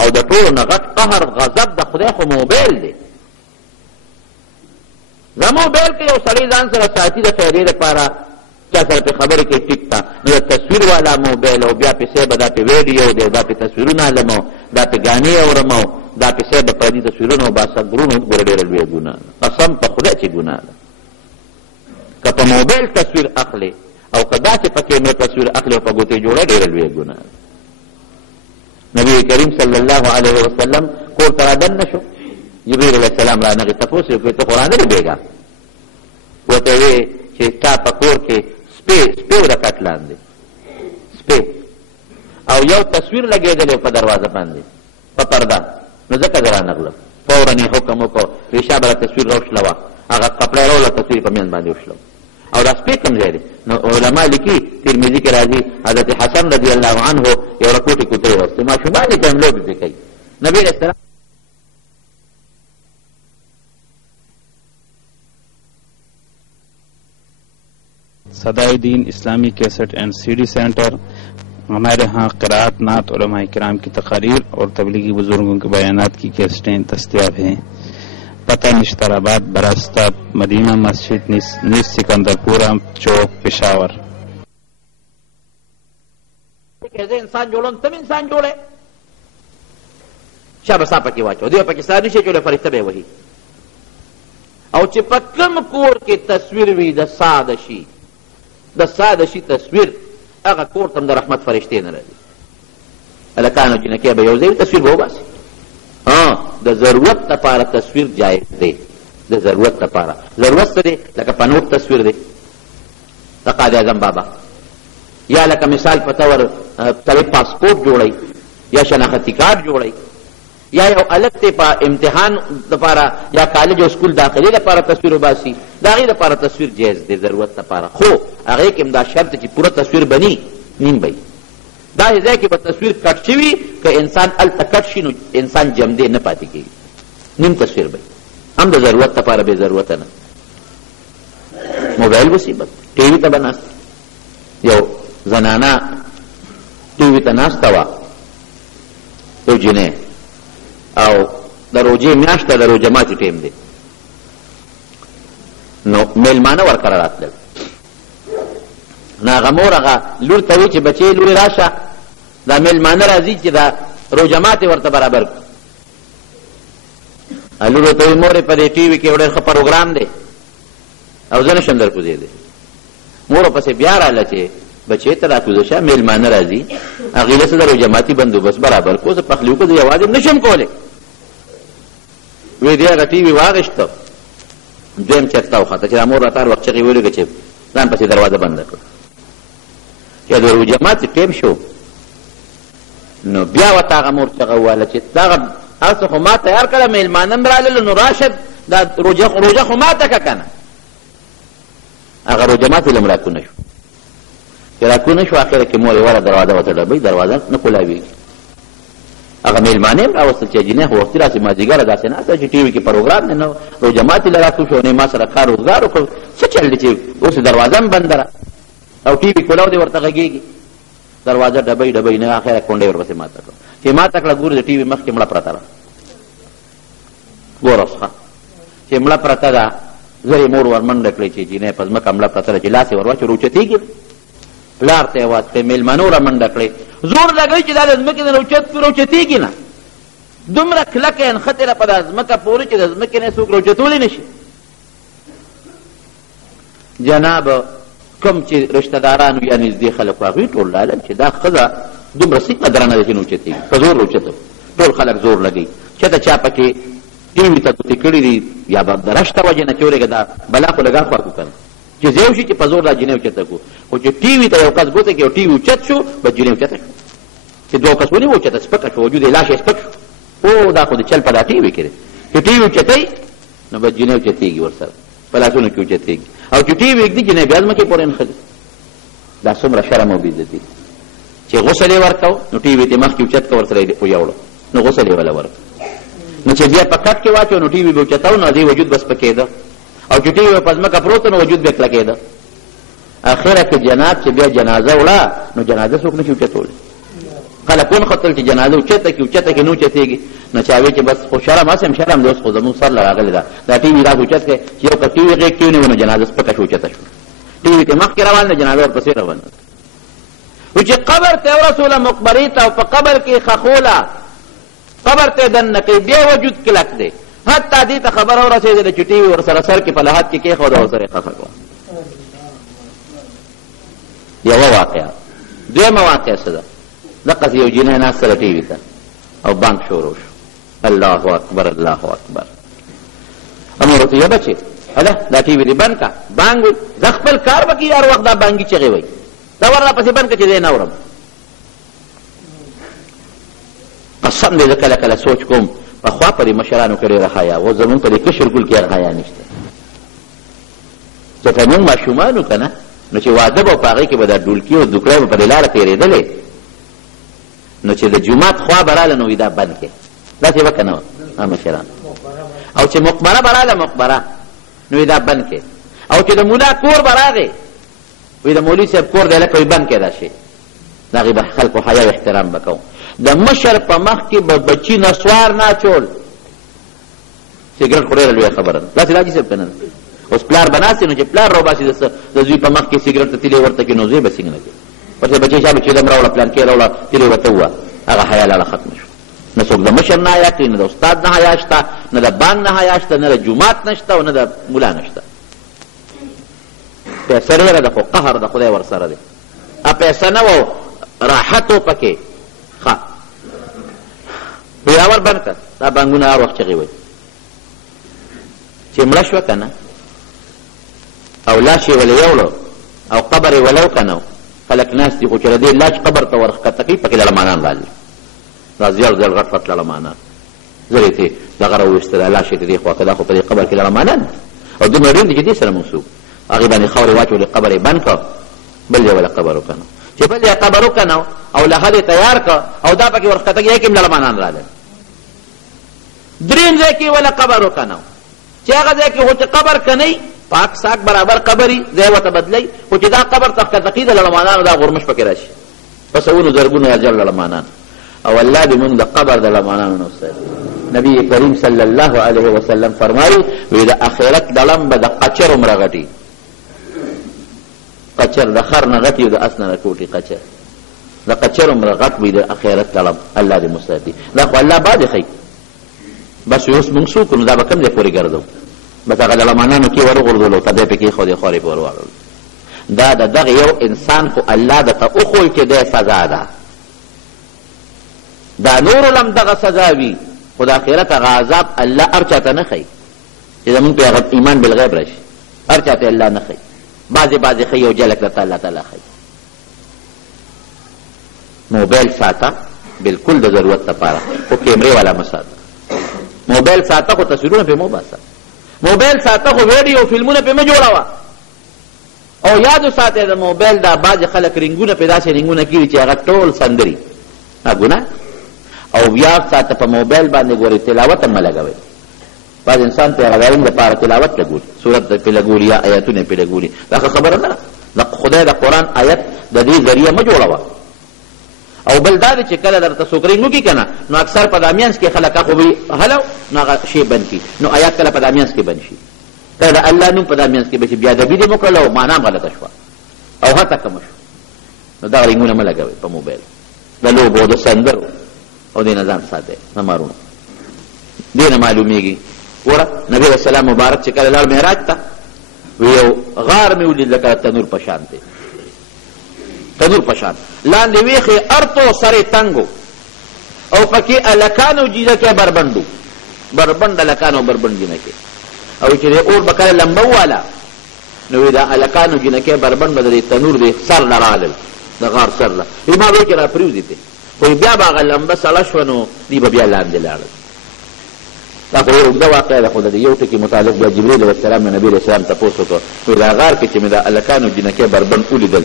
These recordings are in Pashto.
او د ټولو نه غټ قهر غضب د خدای خو موبایل دی. دا موبایل کې یو سړی ځان سره ساتي د فایدې لپاره، چا سره پې خبرې کوي ټیک ته، نو د تصویر والا موبایل او بیا پیسې به دا پې ویډیو دی او دا پې تصویرونه علم او دا پې ګانې اورم او دا پیسې به پردي تصویرونه او باسګرونه ګوره ډېره لویه ګناه ده. قسم په خدای چې ګناه ده. که په موبایل تصویر اخلي او که داسې په کیمره تصویر اخلي او په ګوتې جوړه ډېره لویه ګناه ده. نبی کریم صلی الله علیه وسلم کور ته رادننه شو، جبریل علیه السلام رانغی تپوس یې وکړې ته خو رانغلې بېګا، ورته یې وې چې تا په کور کې سپی د کټ لاندې سپی او یو تصویر لګېدلی په دروازه باندې په پرده، نو ځکه زه رانغلم. فورا یې حکم وکړو ریشا به تصویر راوشلوه، هغه کپړی راوله تصویر په منځ باندې وشلو. او دا سپی کوم ځای دی؟ نو علما لیکي ترمذي کې راځي حضرت حسن رضی الله عنه یو رکوټې کوترې راوستې، ماشومان یې ته هم لوبې پرې کوي. نبي علیه السلام सदाई दीन इस्लामी cassette and CD centre. हमारे यहाँ क़िराअत, नात, उलमाए किराम की तकारीर और तबलीगी बुजुर्गों के बयानात की कैसेटें दस्तयाब हैं। पता निश्तराबाद बरास्ता मदीना मस्जिद निस सिकंदरपुरा चौक पेशावर। इंसान जोड़ो तब इंसान जोड़े शाबसा पकी वाचो देव पाकिस्तानी से जोड़े फरिश्ता बे वही او چې په کوم کور کې تصویر وي د سادشي تصویر، هغه کور ته هم د رحمت فرشتې نه راځي. هلکانو جنکۍ به یو ځای تصویر به وباسي. د ضرورت لپاره تصویر جایز دی، د ضرورت لپاره. ضرورت څه دی؟ لکه په نوټ تصویر دی د قائد اعظم بابا، یا لکه مثال په طور سړی پاسپورټ جوړوي یا شناختي کارت جوړوي، یا یو الګ ته په امتحان لپاره یا کالج او سکول داخلي لپاره تصویر وباسي، د هغې لپاره تصویر جایز دی ضرورت لپاره. خو هغې کې هم دا شرط چې پوره تصویر بني نیم بی. داسې ځای کې به تصویر کټ شوي که انسان هلته کټ شي نو انسان جمدې نه پاتې کېږي، نیم تصویر بی، هم د ضرورت لپاره بې ضرورته نه. موبایل مصیبت. ټي وي ته به ناست یو زنانه ټي وي ته ناسته وه، یو جنۍ، او د روجې میاشت ده، د روژه ماتي ټیم دی، نو میلمانه ورکره راتلل. نو هغه مور هغه لور ته وایي چې بچې لورې راشه، دا میلمانه راځي چې دا روژه ماتې ورته برابر کړو. لور ورته وایي مورې په دې ټي وي کې یو ډېر ښه پروګرام دی او زه نشم در کوزېدی. مور ورپسې بیا راله چې بچې ته راکوزه شه، میلمانه راځي، هغې له څه د روژه ماتي بندوبست برابر کړو، زه پخلي وکړو، زه یوازې نشم کولی. وی دی هغه ټي وي واغېسته، دویم چت ته وخته چې دا مور راته هر وخت چغې ولګه چې ځان پسې دروازه بنده کړه. چې د روژه ماتې ټیم شو نو بیا ورته هغه مور چغه وویله چې دغه هر څه خو ما تیار کړه، میلمانه م راللو، نو راشه دا روژه خو ماته که که نه. هغه روژه ماتې له م راکونه شو، چې راکونه شو اخره کې مور یې وره دروازه ورته ډبوي، دروازه نه کولاوېږي. هغه میلمانه هم راوستل چې جینۍ خو وختي راسې مازدیګره داسې ناسته چې ټي وي کې پروګرام دی، نو روژه ماتې له راکو شو، نه ما سره کار روزګار وکړو، څه چل دی چې اوس دروازه هم بنده ده او ټي وي کولاو دی ورته غږېږي، دروازه ډبۍ ډبۍ نه، اخره کونډۍ ورپسې ماته کړه. چې ماته کړه ګورې د ټي وي مخکې مړه پرته ده، ګوره اوس ښه چې مړه پرته ده، زر یې مور ورمنډه کړې چې جینۍ په ځمکه مړه پرته ده، چې لاس یې ور واچو روچتېږي، پلار ته یې واچ کړې، میلمنو رامنډه کړې، زور لګوي چې دا د ځمکې نه روچتېږي نه، دومره کلکه یې نښتې ده په دا ځمکه پورې چې د ځمکې نه څوک روچتولی نه شي. جناب کوم چې رشته دارانو یا نږدې خلک وو هغوی ټول لاړل چې دا ښځه دومره څنګه درنه ده چې نه اوچتېږي، په زور اوچته. ټول خلک زور لګوي، چېرته چا پکې ټي وي ته ګوتې کړي دي یا به د رشته وجې نه چې ورېږه دا بلا خو لږه خوا کړو که نه، چې زه یو شي چې په زور دا جینۍ اوچته کړو. خو چې ټي وي ته یو کس ګوته کړي او ټي وي اوچت شو، بس جینۍ اوچته شو، چې دوه کس ونیو اوچته سپکه شو، وجود یې لاش یې سپک شو. او دا خو د چل په دا ټي وي کې دی، چې ټي وي اوچتوي نو بس جینۍ اوچتېږي ورسره، په لاسونو کې اوچتېږي، او چې ټي وي ږدي جینۍ بیا ځمکې پورې نښلي. دا څومره شرم او بېعزتي چې غسل یې ورکړو نو ټي وي ته مخکې اوچت که ورسره یې ویوړو نو غسل یې وله ورکړو، نو چې بیا په کټ کې واچو نو ټي وي به اوچتو نو دې وجود بس پکېده، او چې ټي وي په ځمکه پروت نو وجود بیا کلکېده. اخره کې جناب چې بیا جنازه وړه نو جنازه څوک نشي اوچتولی، خلک ونښتل چې جنازه اوچته کړي اوچته کړي نه اوچتېږي نو چا وایي چې بس خو شرم هسې هم شرم دی اوس خو زموږ سر له راغلی ده دا ټي وي داسې اوچت کړی چې یو که ټي وي غېږ کې ونیو نو جنازه سپکه شو اوچته شوه ټي وي کې مخکې روان ده جنازه ورپسې روانه ده و چې قبر ته ورسوله مقبرې ته او په قبر کې خښوله قبر ته دننه کوي بیا وجود کلک دی حتی دې ته خبره ورسېدله چې ټي وي ورسره سر کې په لحد کې کېښوده ورسره یې خښه کړه یوه واقعه دویمه واقعه څه ده دقسې یو جینۍ ناست سره ټي وي ته او بانک شروع شو الله اکبر الله اکبر امر ورته یا بچې هله دا ټي وي دې بند که بانک وي زه خپل کار به کړي هر وخت دا بانګي چغې وایي دا ور راپسې بند که چې دی نه اورم قسم دی زه کله کله سوچ کوم پخوا په دې مشرانو کې ډېره حیا اوس زمونږ په دې کشر ګل کې هر حیا نشته ځکه موږ ماشومان وو که نه نو چې واده به په هغې کې به دا ډولکي او دوکړی به په دې لاره تېرېدلې نو چې د جومات خوا به راله نو دا بند کړې داسې به که نه وه مشران او چې مقبره به راله مقبره نو دا بند کړې او چې د مولا کور به راغې وی د مولوي صاحب کور دی لکه وی بند کړې دا شی د هغې به خلکو حیا او احترام به کوو د مشر په مخ کې به بچي نسوار نه اچول سګرټ خو ډېره لویه خبره ده داسې راځي صاحب که نه اوس پلار به ناست نو چې پلار راوباسي د زوی په مخ کې سګرټ ته تیلې ورته کړي نو زوی به څنګه کوي ورته بچی شابه چې دم راوړه پلانکې راوړه تیلې ورته ووه هغه حیا لاړه ختمه شو نه څوک د مشر نه حیا کوي نه د استاد نه حیا شته نه د بانک نه حیا شته نه د جومات نشته او نه د ملا نشته پیسه ډېره ده خو قهر د خدای ورسره دی پیسه نه و راحت و پکې ښه ویاور بند کړه دا بانکونه هر وخت چغې وایي چې مړه شوه که نه او لاش یې ولې یوړو او قبر یې ولو که نه خلک ناست دي خو چې د دې لاش قبر ته ورښکته کوي پکې لړمانان رالي دا زیړ زیړ غټ غټ لړمانان زر یې ترې دغه راوویسته دا لاش یې د دې خوا که دا خو په دې قبر کې لړمانان او دومره ډېر دي چې دې سره منسوب هغې باندې خاورې واچولې قبر یې بند کړه بل ځای وله قبر وکنه چې بل ځای قبر وکنه او لحد یې تیار کړه او دا پکې ورښکته کړي کې هم لړمانان راغلل درېیم ځای کې وله قبر وکنه چې هغه ځای کې خو چې قبر کنئ پاک ساک برابر قبري ځای ورته بدلی خو چې دا قبر ته ښکته کړي د لړمانانو دا غورمش پکې راشي په سوونو زرګونو اجر لړمانان او الله دې موږ د قبر د لړمانانو نه وساتي نبی کریم صلی الله علیه وسلم فرمایي وی د آخرت ډړم به د قچر عمره غټي قچر د خر نه غټي او د اس نه راکوټي قچر د قچر عمره غټ وي د آخرت ډړم الله دې مساتي دا خو الله بعد ښیي بس اوس موږ څوک نو دا به کوم ځای پورې ګرځو بس هغه د لړمانانو کې ورغورځولو ته دی پکې ایښودې خورې په ورواړلو دا د دغه یو انسان خو الله درته وښوی چې دی سزا ده دا نورو لم دغه سزا وي خو د آخرت هغه عذاب الله هر چاته نه ښیي چې زمونږ پې هغه ایمان بالغیب راشي هر چاته الله نه ښیي بعضې ښیي او جلک درته الله تعالی ښیي موبایل ساته بلکل د ضرورت لپاره خو کیمرې والا مه ساته موبایل ساته خو تصویرونه پې مه باسه موبایل ساته خو ویډیو فلمونه پې مه جوړوه او یادو ساتئ د موبایل دا بعضې خلک رنګونه پې داسې رنګونه کړي چې هغه ټول سندري ګناه او یاد ساته په موبایل باندې ګوري تلاوت هم مه لګوئ بعض انسان پې هغه د علم دپاره تلاوت لګولي صورت پې لګولي یا ایتونه پې لګولي دا ښه خبره نه ده د خدای د قرآن آیت د دې ذریعه مه جوړوه او بل دا دی چې کله درته څوک رنګ وکړي که نه نو اکثر په دا مینځ کې خلک هغه وي هلو نو هغه شی بند کړي نو آیات کله په دا مینځ کې بند شي کله د الله نوم په دا مینځ کې به شي بېادبي دې مو کړله او معنا هم غلطه شوه او هڅه کمه شوه نو دغه رنګونه مه لګوئ په موبایل د لوبو د سندرو او دې نه ځان ساتئ نمارونو دې نه معلومېږي ګوره نبي علیه السلام مبارک چې کله لاړ معراج ته وی یو غار مې ولید لکه تنور په شان دی تنور په شان لاندې ویښې ارتو سرې تنګو او پکې الکانو جینکې بربنډو بربنډ الکانو بربنډ جینکې او چې د اور به کله لمبه وواله نو وی دا الکانو جینکې بربنډ به د دې تنور د سر نه رالل د غار سر نه ما وی چې را پرېوځي ته خو بیا به هغه لمبه سړه شوه نو دوی به بیا لاندې لاړل دا خو ډېره اوږده واقعه ده خو د یو ټکي متعلق بیا جبریل علیه السلام نه نبي علیه السلام تپوس وکړه نو دا غار کې چې مې دا الکانو جینکې بربنډ ولیدل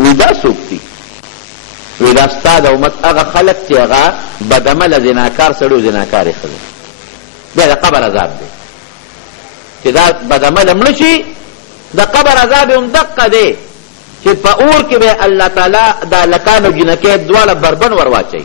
وی دا څوک دي وی دا ستا د امت هغه خلک چې هغه بدعمله زناکار سړي او زناکارې ښځې بیا د قبر عذاب دی چې دا بدعمله مړه شي د قبر عذاب هم دقه دی چې په اور کې به الله تعالی دا لکان او جنکې دواړه بربن ور واچوي